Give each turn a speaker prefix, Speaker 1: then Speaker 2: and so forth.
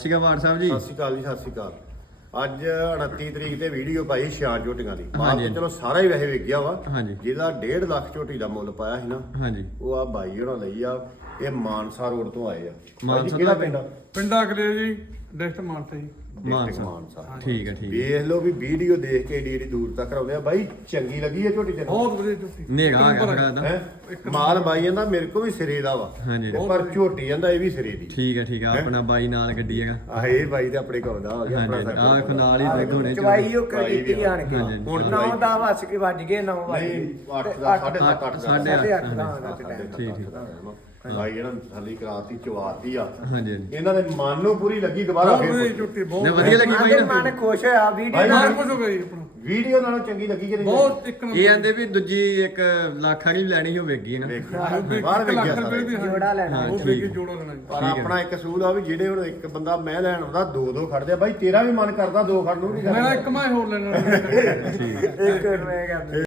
Speaker 1: ਸਤਿ ਸ਼੍ਰੀ ਅਕਾਲ ਸਾਹਿਬ ਜੀ।
Speaker 2: ਸਤਿ ਸ਼੍ਰੀ ਅਕਾਲ ਜੀ, ਸਤਿ ਸ਼੍ਰੀ ਅਕਾਲ। ਅੱਜ 29 ਤਰੀਕ ਤੇ ਵੀਡੀਓ ਪਾਈ ਛਿਆਂ ਝੋਟੀਆਂ ਦੀ। ਮਾਲ ਤੇ ਚਲੋ ਸਾਰਾ ਹੀ ਵੈਸੇ ਵਿਕ ਗਿਆ ਵਾ। ਜਿਹਦਾ 1.5 ਲੱਖ ਝੋਟੀ ਦਾ ਮੁੱਲ ਪਾਇਆ ਸੀ ਨਾ,
Speaker 1: ਹਾਂਜੀ,
Speaker 2: ਉਹ ਆ ਬਾਈ ਹੋਣਾ ਲਈ ਆ। ਇਹ ਮਾਨਸਾ ਰੋਡ ਤੋਂ ਆਏ ਆ।
Speaker 1: ਮਾਨਸਾ
Speaker 2: ਕਿਹੜਾ
Speaker 1: ਦਾ
Speaker 2: ਪਿੰਡ?
Speaker 3: ਅਗਲੇ ਜੀ ਡਿਸਟ੍ਰਿਕਟ ਮਾਨਸਾ ਜੀ।
Speaker 2: ਮਾਨਸਾ।
Speaker 1: ਠੀਕ ਹੈ, ਠੀਕ
Speaker 2: ਵੇਖ ਲਓ ਵੀ ਵੀਡੀਓ ਦੇਖ ਕੇ ਏਡੀ ਦੂਰ ਤੱਕ ਆਉਂਦੇ ਆ। ਬਾਈ ਚੰਗੀ ਲੱਗੀ ਹੈ ਝੋਟੀ ਤੈਨੂੰ?
Speaker 3: ਬਹੁਤ ਵਧੀਆ ਝੋਟੀ।
Speaker 1: ਨੇਗਾ ਆ ਗਿਆ
Speaker 2: ਹੈ ਮਾਲ ਬਾਈ ਜਾਂਦਾ ਮੇਰੇ ਕੋ ਵੀ ਸਿਰੇ ਦਾ ਵਾ।
Speaker 1: ਹਾਂਜੀ,
Speaker 2: ਪਰ ਝੋਟੀ ਜਾਂਦਾ ਇਹ ਵੀ ਸਿਰੇ ਦੀ।
Speaker 1: ਠੀਕ ਹੈ, ਠੀਕ ਹੈ। ਆਪਣਾ ਬਾਈ ਨਾਲ ਗੱਡੀ ਹੈਗਾ।
Speaker 2: ਆਹ ਇਹ ਬਾਈ ਤੇ ਆਪਣੇ ਕੋਲ ਦਾ ਆ ਗਿਆ।
Speaker 1: ਹਾਂਜੀ, ਆਹ ਨਾਲ ਹੀ ਦੇਖੋਣੇ
Speaker 4: ਚਵਾਈ ਉਹ ਕੀਤੀ ਆਣ ਕੇ
Speaker 2: ਹੁਣ
Speaker 4: 9 ਦਾ ਵੱਜ ਕੇ ਵੱਜ ਗਏ 9 ਵੱਜ
Speaker 2: ਨਹੀਂ
Speaker 4: ਗਏ
Speaker 2: 8 ਦਾ 8:30
Speaker 1: ਸਾਢੇ ਅੱਠ।
Speaker 4: 8:30 ਦਾ ਟਾਈਮ।
Speaker 1: ਠੀਕ ਠੀਕ।
Speaker 2: ਭਾਈ ਇਹਨਾਂ ਥੱਲੀ ਕਰਾਤੀ ਚਵਾਤੀ ਆ।
Speaker 1: ਹਾਂਜੀ,
Speaker 2: ਇਹਨਾਂ ਦੇ ਮਨ ਨੂੰ ਪੂਰੀ ਲੱਗੀ। ਦੁਬਾਰਾ
Speaker 3: ਬਹੁਤ ਵਧੀਆ
Speaker 2: ਫੇਰ
Speaker 3: ਝੋਟੀ, ਬਹੁਤ
Speaker 1: ਨੇ ਵਧੀਆ ਲੱਗੀ ਬਾਈ
Speaker 4: ਆਂਦੇ
Speaker 1: ਨਾ?
Speaker 4: ਮਨ ਖੁਸ਼ ਹੋਇਆ ਵੀਡੀਓ
Speaker 2: ਭਾਈ
Speaker 3: ਬਹੁਤ
Speaker 4: ਨਾਲ।
Speaker 3: ਕੁਝ ਹੋ ਗਿਆ ਜੀ ਆਪਣਾ।
Speaker 2: ਵੀਡੀਓ ਨਾਲੋਂ ਚੰਗੀ ਲੱਗੀ ਕਿ ਨਹੀਂ?
Speaker 3: ਬਹੁਤ ਇੱਕ ਨੰਬਰ।
Speaker 1: ਇਹ ਆਂਦੇ ਵੀ ਦੂਜੀ 1 ਲੱਖ ਵਾਲੀ ਲੈਣੀ ਹੋਵੇਗੀ ਨਾ।
Speaker 2: ਬਾਹਰ ਵੇਖ ਗਿਆ
Speaker 3: ਰੁਪਏ ਦੀ
Speaker 4: ਜੋੜਾ ਲੈਣਾ।
Speaker 3: ਉਹ ਵੇਖੀ ਜੋੜਾ ਲੈਣਾ ਜੀ।
Speaker 2: ਪਰ ਆਪਣਾ ਇੱਕ ਅਸੂਲ ਆ ਵੀ ਜਿਹੜੇ ਹੁਣ ਇੱਕ ਬੰਦਾ ਮੈਂ ਲੈਣ ਆਉਂਦਾ ਦੋ ਖੜਦੇ ਆ। ਬਾਈ ਤੇਰਾ ਵੀ ਮਨ ਕਰਦਾ ਦੋ ਖੜ ਨੂੰ ਵੀ
Speaker 3: ਮੇਰਾ ਇੱਕ ਮੈਂ ਹੋਰ ਲੈਣਾ।
Speaker 4: ਇੱਕ ਮੈਂ ਕਹਿੰਦਾ